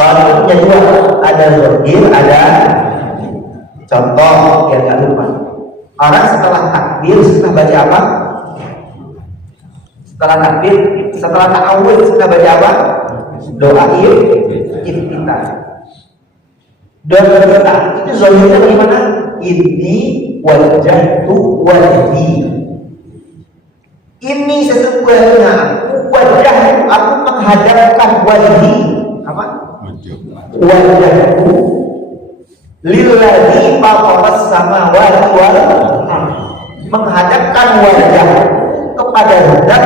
Sholat punya dua, ada zahir, ada contoh biar gak lupa. Orang setelah takbir, setelah baca apa? Setelah takbir, setelah ta'awud, setelah baca apa? Doa iftitah. Doa iftitah itu zahirnya bagaimana? Ini wajjahtu wajhi. Ini sesungguhnya wajah aku menghadapkan wajhi. Apa? Wajahku lillazi faqaras samawati wal ardh, menghadapkan wajahku kepada zat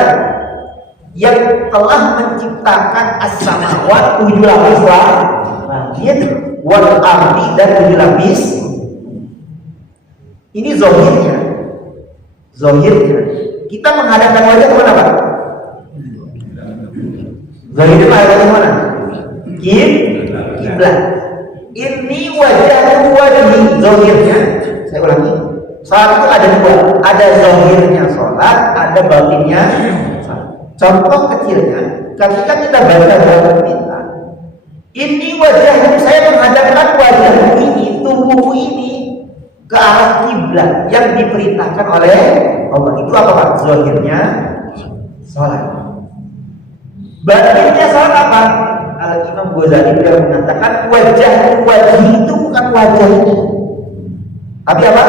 yang telah menciptakan as-samawat 7 lapis langit wal ardi dan 7 lapis. Ini zahirnya. Zahirnya kita menghadapkan wajah kemana Pak? Zahirnya menghadap kemana? Kiblat. Ini wajah wajhi zahirnya. Saya ulangi. Salat itu ada dua, ada zahirnya salat, ada batinnya salat. Contoh kecilnya, ketika kita baca dalam kita, ini wajah saya menghadapkan wajah ini, tubuh ini ke arah kiblat yang diperintahkan oleh Allah. Itu apa Pak? Zahirnya salat. Batinnya salat apa? Al-Imam Ghazali beliau mengatakan wajah itu bukan wajah ini, tapi apa?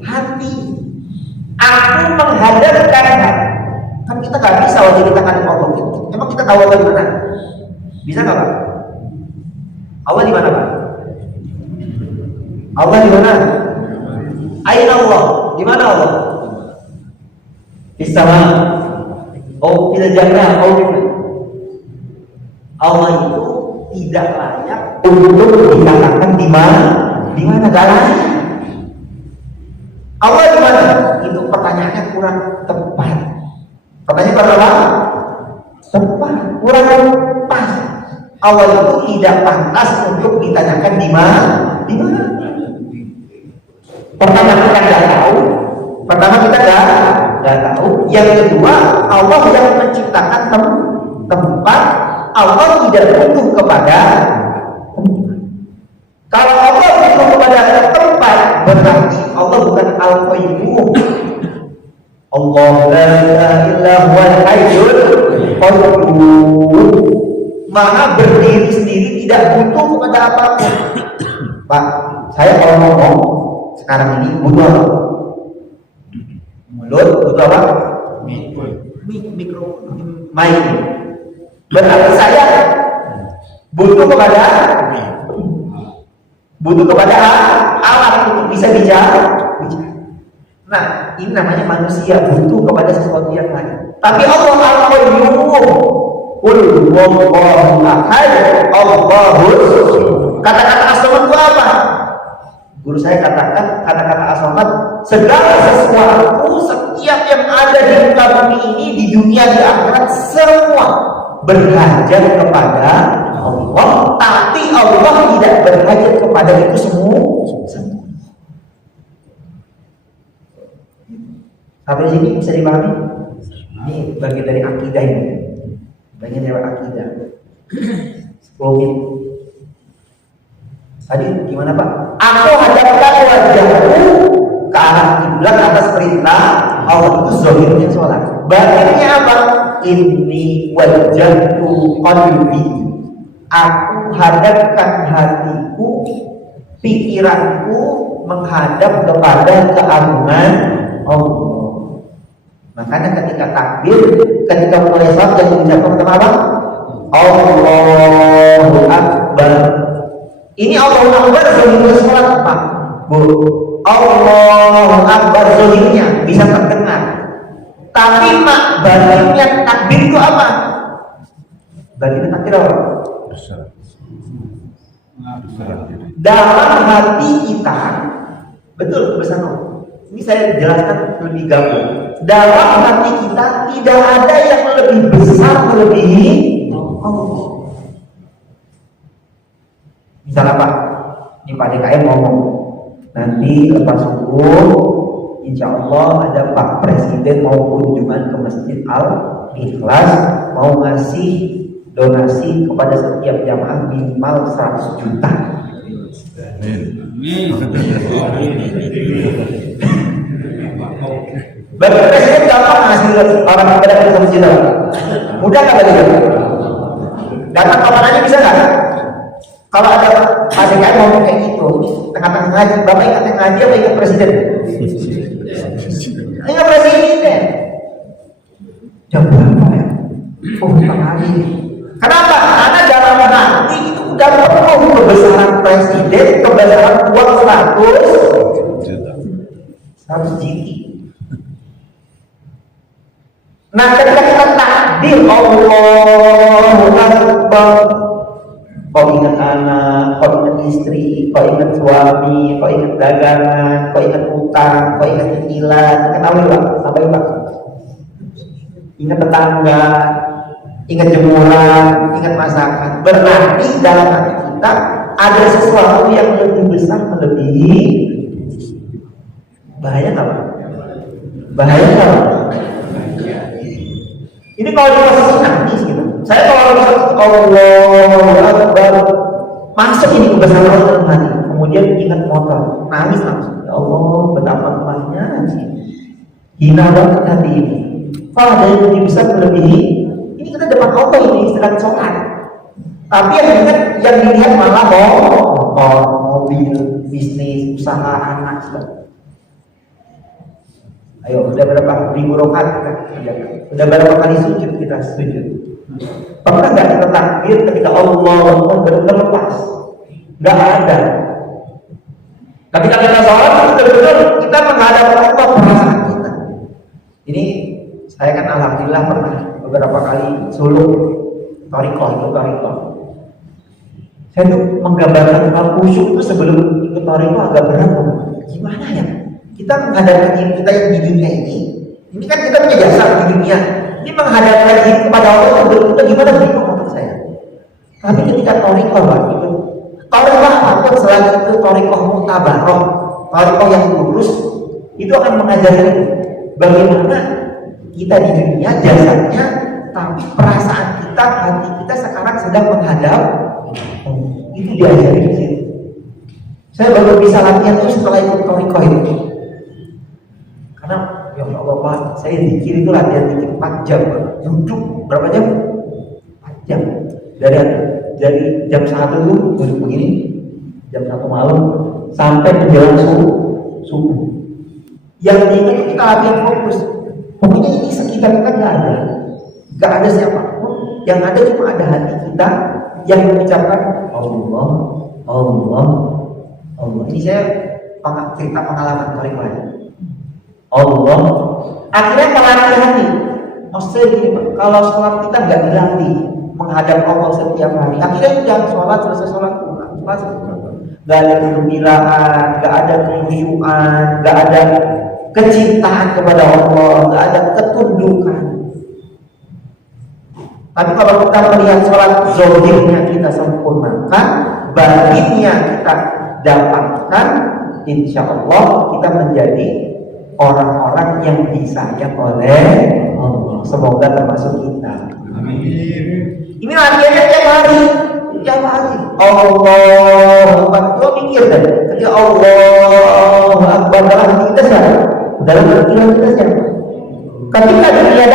Hati. Aku menghadapkan hati. Kan kita nggak bisa wajah kita kan Allah. Emang kita tahu Allah di mana? Bisa nggak Pak? Allah di mana Pak? Allah di mana? Aina Allah? Di mana Allah? Di sana. Oh, fil jannah. Oh, Allah itu tidak layak untuk dikatakan di mana? Di mana galanya? Allah di mana? Itu pertanyaannya kurang tepat. Pertanyaan apa? Tepat, kurang pas. Allah itu tidak pantas untuk ditanyakan di mana? Di mana? Pertama kita nggak tahu. Pertama kita nggak tahu. Yang kedua, Allah yang menciptakan tempat. Allah tidak butuh kepada tempat. Kalau Allah butuh kepada tempat, berarti Allah bukan Al-Qayyum. Allah la ilaha illa huwal hayyul qayyum. Maha berdiri sendiri, tidak butuh kepada apapun. Pak, saya kalau ngomong sekarang ini butuh apa? Mulut butuh apa? Mic. Berarti saya butuh kepada alat untuk bisa bicara. Nah, ini namanya manusia butuh kepada sesuatu yang lain. Tapi Allah Al-Qayyum, qul huwallahu ahad, Allahus. Kata-kata as-samad itu apa? Guru saya katakan kata-kata as-samad segala sesuatu, setiap yang ada di muka bumi ini, di dunia, di akhirat, semua berhajat kepada Allah, tapi Allah tidak berhajat kepada itu semua. Sampai sini bisa dipahami? Ini bagian dari akidah ini. Bagian dari akidah. 10 menit. Tadi gimana Pak? Aku hadapkan wajahku ke arah kiblat atas perintah Allah, itu zahirnya sholat. Batinnya apa? Ini wajahku qalbi. Aku hadapkan hatiku, pikiranku menghadap kepada keagungan Allah. Makanya ketika takbir, ketika mulai sholat yang diucapkan apa? Allahu Akbar. Ini Allahu Akbar zahirnya sholat Pak, Bu. Allahu Akbar zahirnya bisa terdengar. Tapi mak batinnya takbir itu apa? Batinnya takbir apa? Dalam hati kita, betul bersama. Ini saya jelaskan lebih gabung. Dalam hati kita tidak ada yang lebih besar melebihi Allah. Misalnya Pak, ini Pak DKM ngomong, nanti lepas subuh, insya Allah ada Pak Presiden mau kunjungan ke Masjid Al-Ikhlas, mau ngasih donasi kepada setiap jamaah minimal 100 juta. Bagi presiden gampang ngasih orang kepada 100 juta. Mudah nggak bagi dia? Datang kapan aja bisa nggak? Kalau ada ADKM ngomong kayak gitu, tengah-tengah ngaji, bapak ingat ngaji apa ingat presiden? Ingat presiden. Jam berapa ya? Oh, hari. Kenapa? Karena dalam hati itu udah penuh kebesaran presiden, kebesaran uang 100 juta. Nah, ketika kita takdir Allahu Akbar, kau ingat anak, kau ingat istri, kau ingat suami, kau ingat dagangan, kau ingat utang, kau ingat cicilan, ketahui Pak, sampai Pak. Ingat tetangga, ingat jemuran, ingat masakan. Berarti dalam hati kita ada sesuatu yang lebih besar melebihi. Bahaya nggak Pak? Bahaya nggak Pak? Ini kalau di posisi nangis gitu. Saya kalau Allahu Akbar, masuk ini kebesaran dalam hati. Kemudian ingat motor, nangis langsung. Ya Allah, betapa lemahnya sih. Hina banget hati ini. Kalau ada yang lebih besar melebihi, ini kita depan Allah ini sedang sholat. Tapi yang dilihat malah motor, mobil, bisnis, usaha, anak, sebagainya. Ayo, udah berapa ribu rakaat kita kerjakan? Udah berapa kali sujud kita sujud? Pernah nggak kita takbir ketika Allah benar-benar lepas? Nggak ada. Ketika kita sholat, betul-betul kita menghadap Allah perasaan kita. Ini saya kan alhamdulillah pernah beberapa kali suluk thariqah. Saya tuh menggambarkan kalau khusyuk itu sebelum ikut thariqah agak berat. Gimana ya? Kita menghadapkan diri kita yang di dunia ini kan kita punya jasa di dunia. Ini menghadapkan diri kepada Allah itu gimana bingung menurut saya. Tapi ketika thariqah itu thariqah apapun selain itu thariqah mutabarok, thariqah yang lurus, itu akan mengajarkan bagaimana kita di dunia jasanya, tapi perasaan kita, hati kita sekarang sedang menghadap. Itu diajari di situ. Saya baru bisa latihan itu setelah ikut thariqah itu. Karena ya Allah Pak, saya zikir itu latihan zikir 4 jam, duduk berapa jam? 4 jam. Dari jam 1 tuh duduk begini, jam 1 malam sampai menjelang subuh. Yang diingat itu kita latihan fokus. Pokoknya ini sekitar kita nggak ada siapapun. Yang ada cuma ada hati kita yang mengucapkan Allah. Ini saya cerita pengalaman paling banyak. Allah. Akhirnya melatih hati. Maksudnya gini Pak, kalau sholat kita nggak dilatih menghadap Allah setiap hari, akhirnya jangan sholat selesai sholat pulang. Nggak ada kegembiraan, nggak ada kekhusyuan, nggak ada kecintaan kepada Allah, nggak ada ketundukan. Tapi kalau kita melihat sholat zahirnya kita sempurnakan, batinnya kita dapatkan, insya Allah kita menjadi orang-orang yang disayang oleh Allah. Semoga termasuk kita. Amin. Ini latihannya tiap hari. Allah Akbar. Coba pikir deh. Ketika Allah Akbar dalam hati kita siapa? Dalam pikiran kita siapa? Ketika dunia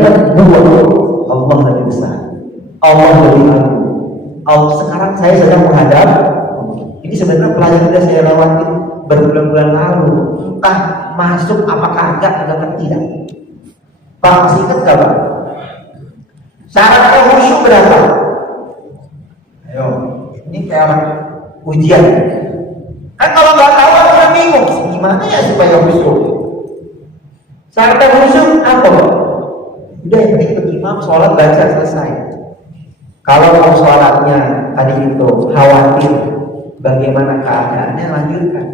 datang dua. Allah lebih besar. Allah lebih agung. Allah sekarang saya sedang menghadap. Ini sebenarnya pelajaran sudah saya lewati berbulan-bulan lalu. Entah masuk apakah enggak tidak. Pak masih ingat enggak Pak? Syarat khusyuk berapa? Ayo, ini kayak ujian. Kan kalau nggak tahu kita bingung. Gimana ya supaya khusyuk? Syarat khusyuk apa? Udah yang penting imam sholat baca selesai. Kalau mau sholatnya tadi itu khawatir bagaimana keadaannya, lanjutkan.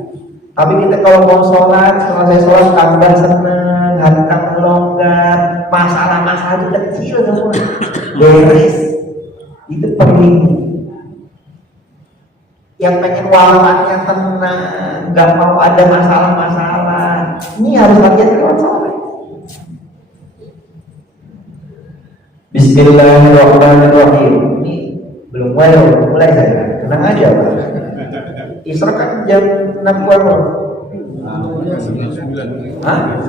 Tapi kita kalau mau sholat, selesai sholat tambah senang, hati tambah longgar, masalah-masalah itu kecil semua beres. Itu penting. Yang pengen wawannya tenang, nggak mau ada masalah-masalah, ini harus latihan lewat sholat. Bismillahirrahmanirrahim. Ini belum mulai saya. Tenang aja Pak. Isra kan jam 6 kurang. Hah?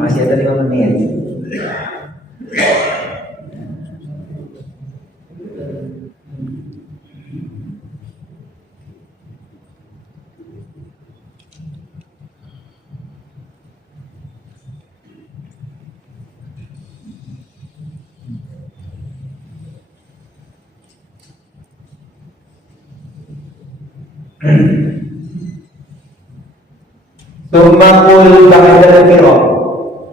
Masih ada 5 menit. Sumakul ba'dal firaq.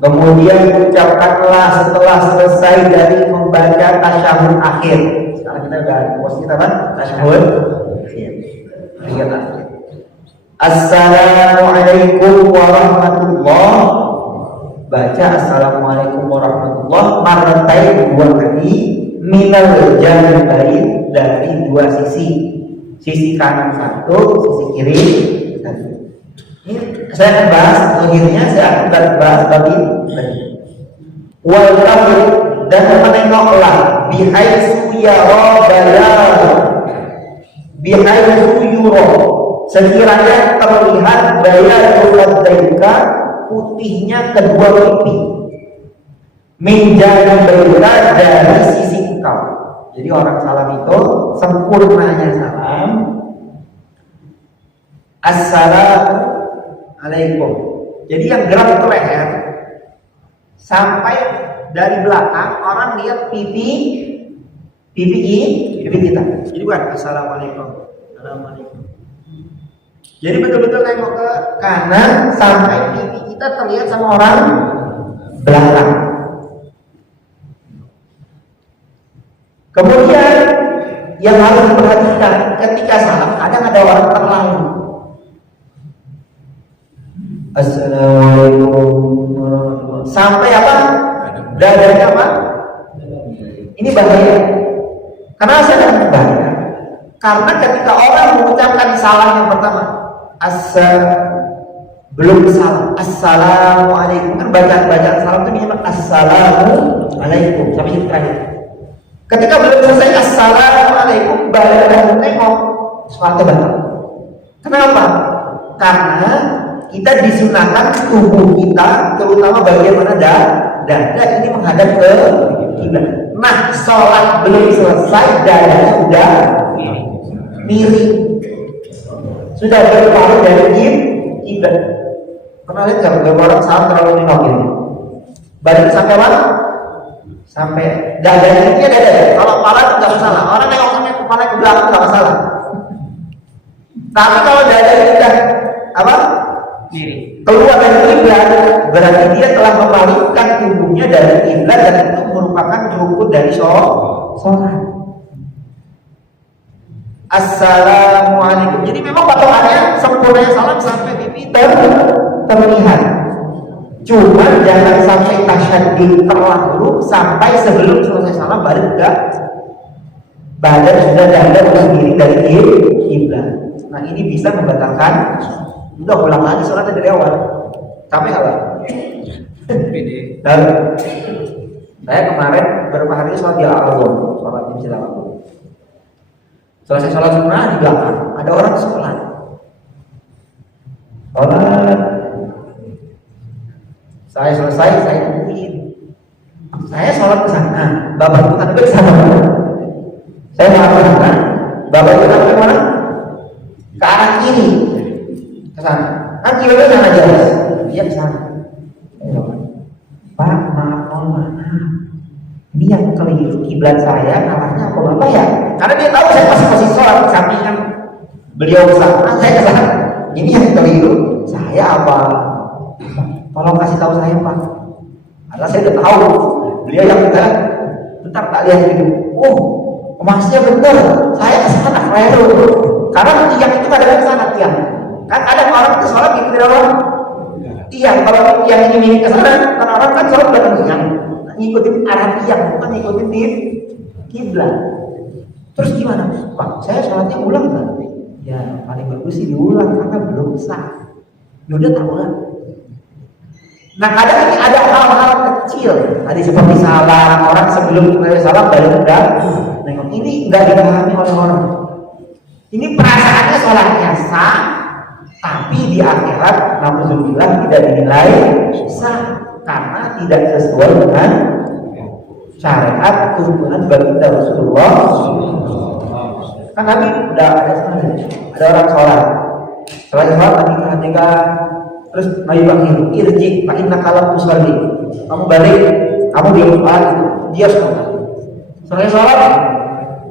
Kemudian ucapkanlah setelah selesai dari membaca tasyahud akhir. Sekarang kita udah posisi apa? Tasyahud akhir. Tahiyat akhir. Assalamualaikum warahmatullahi. Baca assalamualaikum warahmatullahi marratain 2 kali minal janibain dari 2 sisi. Sisi kanan 1, sisi kiri 1. Ini saya akan bahas akhirnya, saya akan bahas bagi wal kafir dan menengoklah bihaitsu yara bayar bihaitsu yura sekiranya terlihat bayar khaddaika putihnya kedua pipi menjadi berbeda dari sisi engkau. Jadi orang salam itu sempurnanya salam Assalamualaikum. Jadi yang gerak itu leher sampai dari belakang orang lihat pipi kita. Jadi bukan Assalamualaikum. Assalamualaikum. Jadi betul-betul nengok ke kanan sampai pipi kita terlihat sama orang belakang. Kemudian yang harus diperhatikan ketika salam, kadang ada orang terlalu Assalamualaikum sampai apa? Dadanya apa? Ini bahaya. Kenapa saya katakan bahaya? Karena ketika orang mengucapkan salam yang pertama, belum salam, Assalamualaikum, kan bacaan salam itu minimal Assalamualaikum sampai yang terakhir. Ketika belum selesai Assalamualaikum, baru nengok suatu batal. Kenapa? Karena kita disunahkan tubuh kita, terutama bagian mana dada ini menghadap ke kiblat. Nah, sholat belum selesai, dadanya sudah miring, sudah berpaling dari kiblat. Pernah lihat nggak beberapa orang salam terlalu nengok ini? Balik sampai mana? Sampai dadanya ini dada. Kalau kepala itu nggak masalah. Orang nengok sampai kepala ke belakang nggak masalah. Tapi kalau dada ini udah apa? Keluar dari kiblat, berarti dia telah memalingkan tubuhnya dari kiblat dan itu merupakan rukun dari sholat. Assalamualaikum. Jadi memang patokannya sempurnanya salam sampai pipi terlihat. Cuma jangan sampai tasyadud terlalu sampai sebelum selesai salam baru enggak badan sudah dada udah miring dari kiblat. Nah ini bisa membatalkan. Udah ulang lagi sholatnya dari awal. Capek nggak Pak? Dan saya kemarin beberapa hari sholat di Al-Azhar, sholat di Masjid Al-Azhar. Selesai sholat sunnah di belakang ada orang sholat. Saya selesai, saya tungguin. Saya sholat ke sana, bapak itu kan ke sana. Saya sholat ke sana, bapak itu kan ke mana? Ke arah kiri. Ke sana. Kan kiblatnya sana jelas. Dia ke sana. Pak, maaf. Ini yang keliru kiblat saya, arahnya apa Bapak ya? Karena dia tahu saya masih posisi sholat, sampingan beliau ke sana, saya ke sana. Ini yang keliru. Saya apa? Tolong kasih tahu saya Pak. Karena saya udah tahu. Beliau yang bentar tak lihat gitu. Oh, emasnya bener. Saya ke sana, keliru. Karena tiang itu kadang ke sana tiang. Kan ada orang itu sholat gitu tidak orang tiang. Kalau tiang ini miring ke sana, karena orang kan sholat belakang tiang, ngikutin arah tiang, bukan ngikutin di kiblat. Terus gimana? Pak, saya sholatnya ulang kan? Ya paling bagus sih diulang karena belum sah. Yaudah tak ulang. Nah kadang ini ada hal-hal kecil. Tadi seperti salam, orang sebelum salam baru udah nengok. Ini nggak dipahami oleh orang. Ini perasaannya sholatnya sah, tapi di akhirat naudzubillah tidak dinilai sah karena tidak sesuai dengan syariat tuntunan baginda Rasulullah. Kan Nabi udah ada orang sholat, setelah sholat Nabi perhatikan, terus Nabi panggil irji, makin nakalam tusalli, kamu balik, kamu di sholat itu, dia sholat. Setelah sholat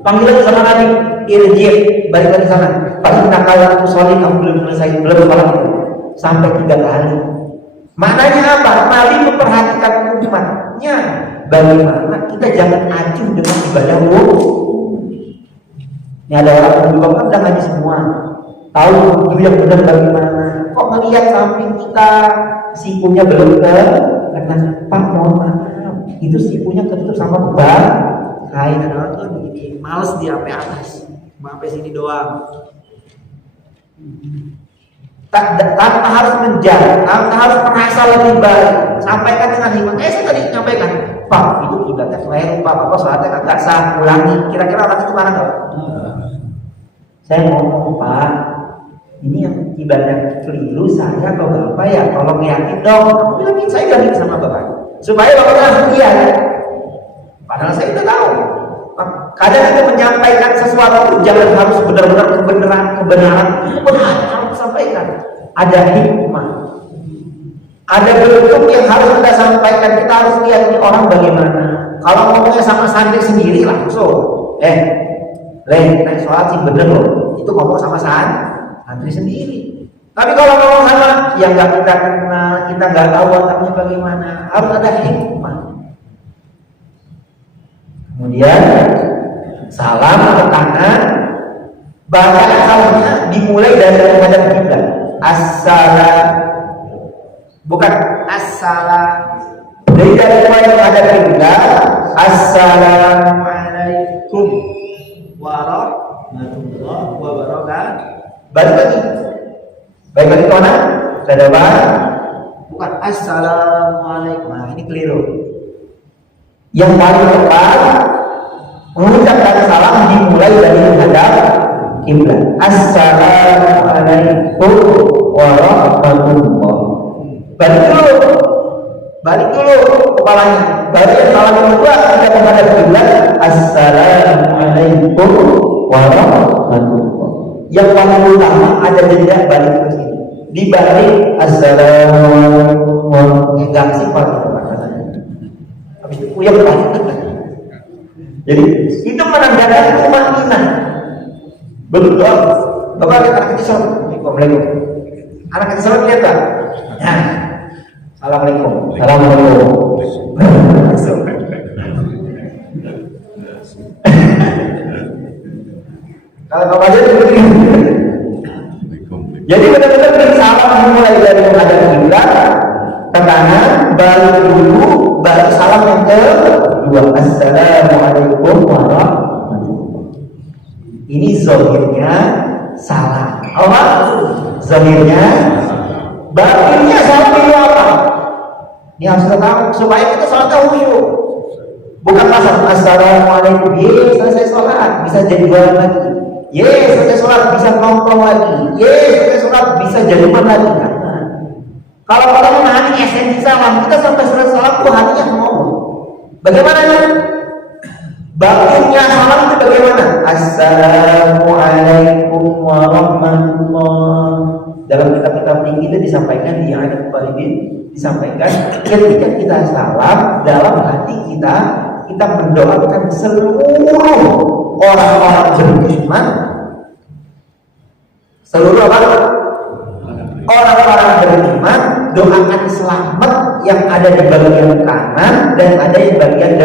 panggilan sama Nabi irji, balik lagi sana, makin nakalam tusalli, kamu belum selesai, belum sholat itu sampai 3 kali. Maknanya apa? Nabi memperhatikan umatnya. Bagaimana kita jangan acuh dengan ibadah ini ada orang yang juga kan udah ngaji semua, tahu wudhu yang benar bagaimana. Kok ngelihat samping kita sikunya belum karena Pak mohon maaf, itu sikunya ketutup sama beban kain. Ada orang tuh begini, males di atas, cuma sampai sini doang. Tanpa harus menjaga, tanpa harus merasa lebih baik. Sampaikan dengan hikmah. Saya tadi menyampaikan, Pak, itu ibadah keliru, Pak, Bapak sholatnya kagak sah, ulangi. Kira-kira orang itu mana nggak? Saya ngomong, Pak, ini yang ibadah keliru saya atau Bapak ya? Tolong yakin dong. Bilangin saya yakin sama Bapak, supaya Bapak langsung iya. Padahal saya udah tahu. Kadang kita menyampaikan sesuatu jangan harus benar-benar kebenaran harus sampaikan. Ada hikmah, ada bentuk yang harus kita sampaikan. Kita harus lihat ini orang bagaimana. Kalau ngomongnya sama santri sendiri langsung, naik sholat sih bener loh, itu ngomong sama santri sendiri. Tapi kalau ngomong sama yang nggak kita kenal, kita nggak tahu orangnya bagaimana, harus ada hikmah. Kemudian salam ke kanan, bahkan salamnya dimulai dari menghadap kiblat. Assalam, bukan assalam. Dari mulai menghadap kiblat. Assalamualaikum warahmatullahi wabarakatuh. Balik lagi ke mana? Ke depan. Bukan assalamualaikum. Nah, ini keliru. Yang paling tepat mengucapkan salam dimulai dari menghadap kiblat. Assalamualaikum warahmatullahi. Balik dulu kepalanya. Baru yang salam kedua kita menghadap kiblat. Assalamualaikum warahmatullahi. Yang paling utama ada jeda balik ke sini. Dibalik assalamualaikum. Enggak simpel itu maknanya. Habis itu kuyang balik. Jadi itu menandakan tumanina. Betul. Bapak lihat anak kecil salam. Assalamualaikum. Anak kecil salam lihat tak? Nah. Assalamualaikum. Assalamualaikum. Kalau kamu aja begini. Jadi benar-benar beri salam mulai dari menghadap kiblat ke kanan, balik dulu, baru salam yang kedua. Assalamualaikum warahmatullahi. Ini zahirnya salam. Apa? Zahirnya. Batinnya salam itu apa? Ini harus kita tahu supaya kita salatnya khusyuk. Bukan pasal assalamualaikum, selesai sholat bisa jadi jualan lagi. Selesai sholat bisa nongkrong lagi. Selesai sholat bisa jadi lagi. Kalau kita memahami esensi salam, kita sampai selesai sholat tuh hatinya ngomong. Bagaimana? Batinnya salam itu bagaimana? Assalamualaikum warahmatullahi. Dalam kitab-kitab tinggi itu disampaikan di ayat Al-Qalibin, disampaikan ketika kita salam dalam hati kita mendoakan seluruh orang-orang beriman, seluruh orang-orang beriman doakan selamat yang ada di bagian kanan dan ada di bagian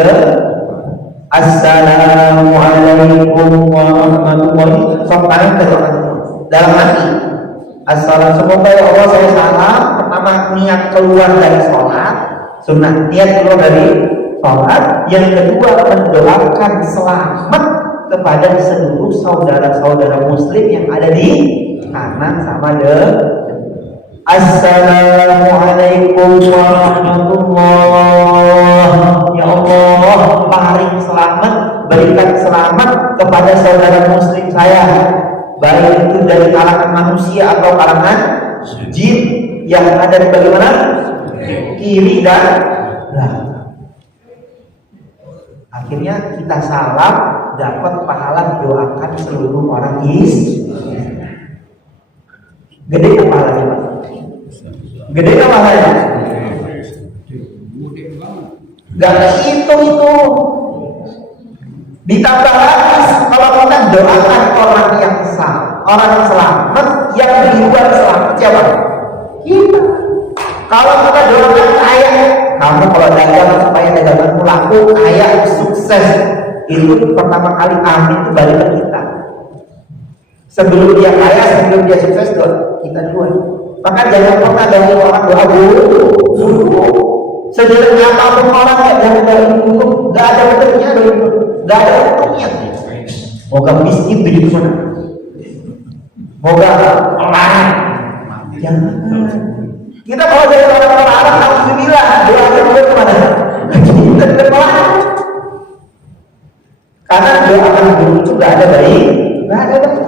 Assalamualaikum warahmatullahi wabarakatuh. Dalam hati Assalamualaikum, semoga ya Allah saya salam pertama niat keluar dari sholat sunnah, niat keluar dari sholat. Yang kedua mendoakan selamat kepada seluruh saudara-saudara muslim yang ada di kanan sama Assalamualaikum warahmatullahi yang ada di bagaimana? Kiri dan belakang. Akhirnya kita salam dapat pahala doakan seluruh orang Gede pahalanya Pak? Gede pahalanya? Gak itu. Ditambah lagi kalau kita doakan orang yang selamat, yang duluan selamat siapa? Kita. Kalau kita doakan kaya, kamu kalau dagang supaya daganganmu laku, kaya, sukses, itu pertama kali amin itu balik ke kita. Sebelum dia kaya, sebelum dia sukses, kita duluan. Maka jangan pernah dari orang doa dulu. Sejelek apapun orang jangan dari dulu, nggak ada bentuknya dulu. Gak ada untungnya. Moga miskin begitu sana. Moga orang. Jangan. Kita kalau jadi orang Arab, alhamdulillah, doanya boleh kemana? Kita tidak malah. Karena doa akan dulu itu gak ada baik. Gak ada baik.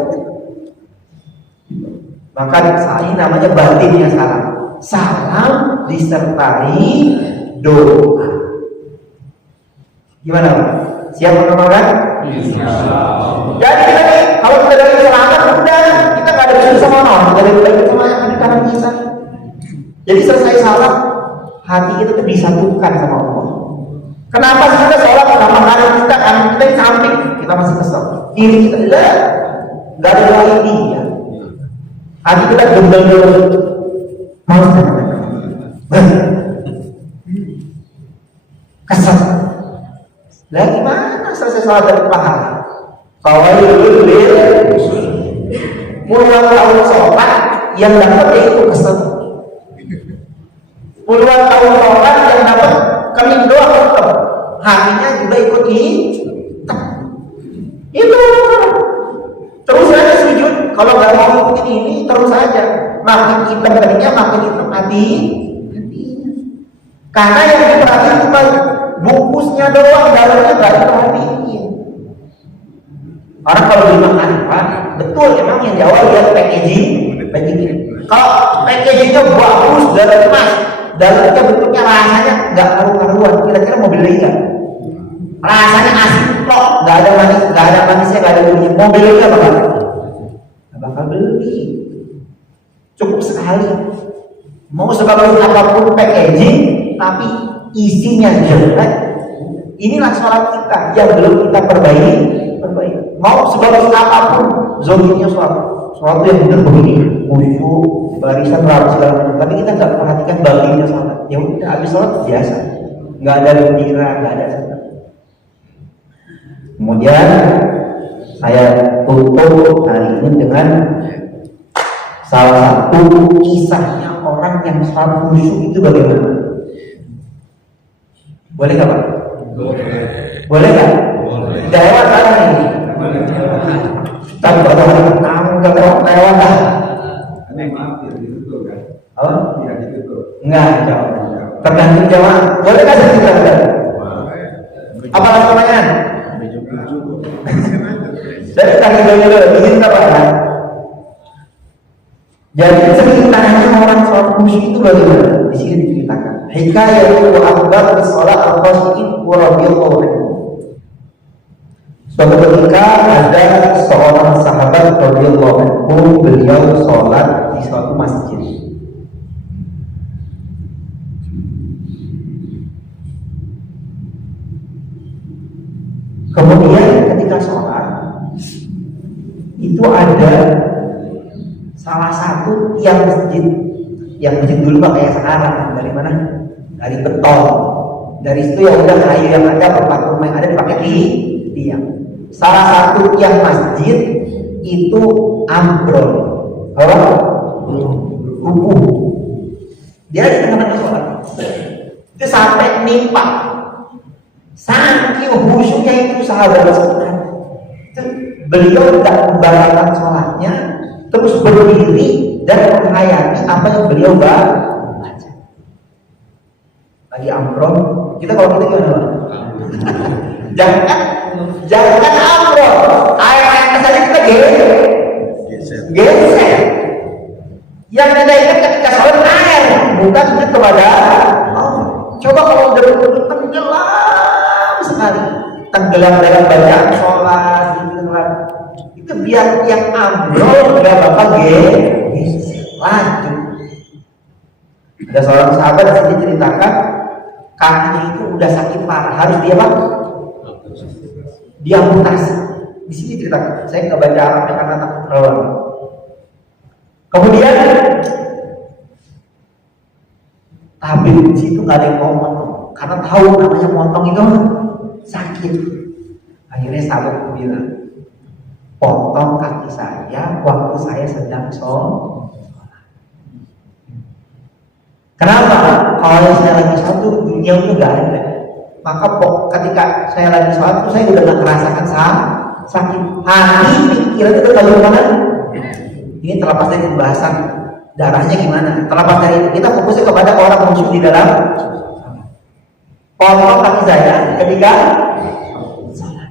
Maka ini namanya batinnya salam. Salam disertai doa. Gimana Pak? Siap mengamalkan? Jadi kita nih, kalau kita dari selamat udah, kita nggak ada urusan sama orang, kita dari baik sama yang ada di kanan kita. Jadi selesai salat, hati kita tuh disatukan sama Allah. Kenapa sih kita sholat sama kanan kita di samping, kita masih kesel. Kiri kita nggak ada doa ini ya. Hati kita gendel-gendel, mau kesel. Lah gimana selesai sholat dari pahala? Fawailul lil puluhan tahun sholat yang dapat itu kesel. Puluhan tahun sholat yang dapat kening doang tetap. Hatinya juga ikut itu. Terus aja sujud. Kalau nggak mau ikutin ini terus aja. Makin hitam keningnya makin hitam hati. Karena yang diperhatiin cuma bungkusnya doang, dalamnya nggak diperhatiin. Orang kalau dimakan betul emang yang di awal lihat packaging. Kalau packagingnya bagus dari emas, dalamnya bentuknya rasanya nggak karu-karuan. Kira-kira mau beli nggak? Rasanya asli kok, nggak ada manisnya, nggak ada bumbunya. Mau beli nggak bakal? Nggak bakal beli. Cukup sekali. Mau sebagus apapun packaging, tapi isinya jelek. Inilah sholat kita yang belum kita perbaiki. Mau sebagus apapun zohirnya sholat yang benar begini, khusyuk, barisan rapi segala macam, tapi kita nggak perhatikan bagiannya sholat. Ya udah habis sholat biasa, nggak ada gembira, nggak ada senang. Kemudian saya tutup hari ini dengan salah satu kisahnya orang yang sholat khusyuk itu bagaimana? Boleh nggak Pak? Boleh nggak? Lewat sana ini. Tapi kalau kamu nggak lewat dah. Maaf ya ditutup kan? Apa? Ya ditutup. Enggak, jawab. Tergantung jawab. Boleh nggak saya ceritakan? Apa namanya? Jadi tanya dulu, izin apa ya? Jadi ceritanya orang sholat khusyuk itu bagaimana? Di sini diceritakan. Hikayat wa akhbar sholat al-khasyi'in wa radhiyallahu anhu. Suatu ketika ada seorang sahabat radhiyallahu anhu, beliau sholat di suatu masjid. Kemudian ketika sholat itu ada salah satu tiang masjid. Yang masjid dulu Pak kayak sekarang, dari mana? Dari beton. Dari situ ya udah kayu yang ada, papan yang ada dipakai di tiang. Salah satu tiang masjid itu ambrol. Apa? Rubuh. Dia di tengah-tengah sholat. Itu sampai nimpa. Saking khusyuknya itu sahabat sholat. Beliau tidak membatalkan sholatnya, terus berdiri dan menghayati apa yang beliau baca. Lagi ambrol, kita kalau kita gimana? jangan ambrol, air saja kita geser. Yang kita ingat ketika sholat air bukan ingat kepada Allah. Coba kalau udah betul tenggelam sekali, tenggelam dalam bacaan sholat, itu biar yang ambrol nggak bakal lanjut. Ada seorang sahabat di sini ceritakan kakinya itu udah sakit parah, harus dia apa? Diamputasi. Di sini ceritakan, saya nggak baca Arabnya karena takut terlalu lama. Kemudian tabib di situ nggak ada yang mau motong, karena tahu namanya motong itu sakit. Akhirnya sahabat bilang, potong kaki saya waktu saya sedang sholat. Kenapa? Kalau saya lagi sholat tuh dunia itu nggak ada. Maka ketika saya lagi sholat tuh saya udah nggak merasakan sakit. Hati pikiran itu kalau mana? Ini terlepas dari pembahasan darahnya gimana. Terlepas dari itu kita fokusnya kepada orang khusyuk di dalam. Potong kaki saya ketika sholat.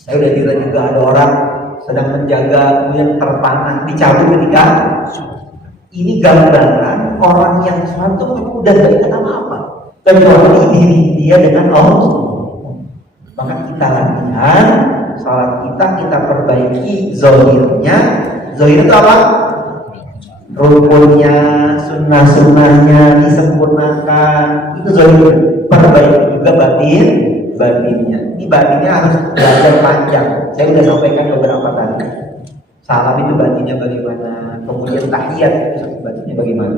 Saya udah lihat juga ada orang sedang menjaga kemudian terpanah dicabut ketika ini gambaran orang yang sholat itu udah gak ingat apa-apa kecuali diri dia dengan Allah. Maka kita latihan sholat kita perbaiki zahirnya. Zahir itu apa? Rukunnya, sunnah-sunnahnya disempurnakan. Itu zahir. Perbaiki juga batinnya. Ini batinnya harus belajar panjang. Saya udah sampaikan beberapa tadi. Salam itu batinnya bagaimana, kemudian tahiyat itu batinnya bagaimana.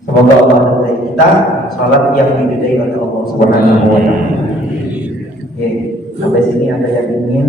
Semoga Allah meridai kita salat yang diridai oleh Allah Subhanahu wa taala. Oke, sampai sini ada yang ingin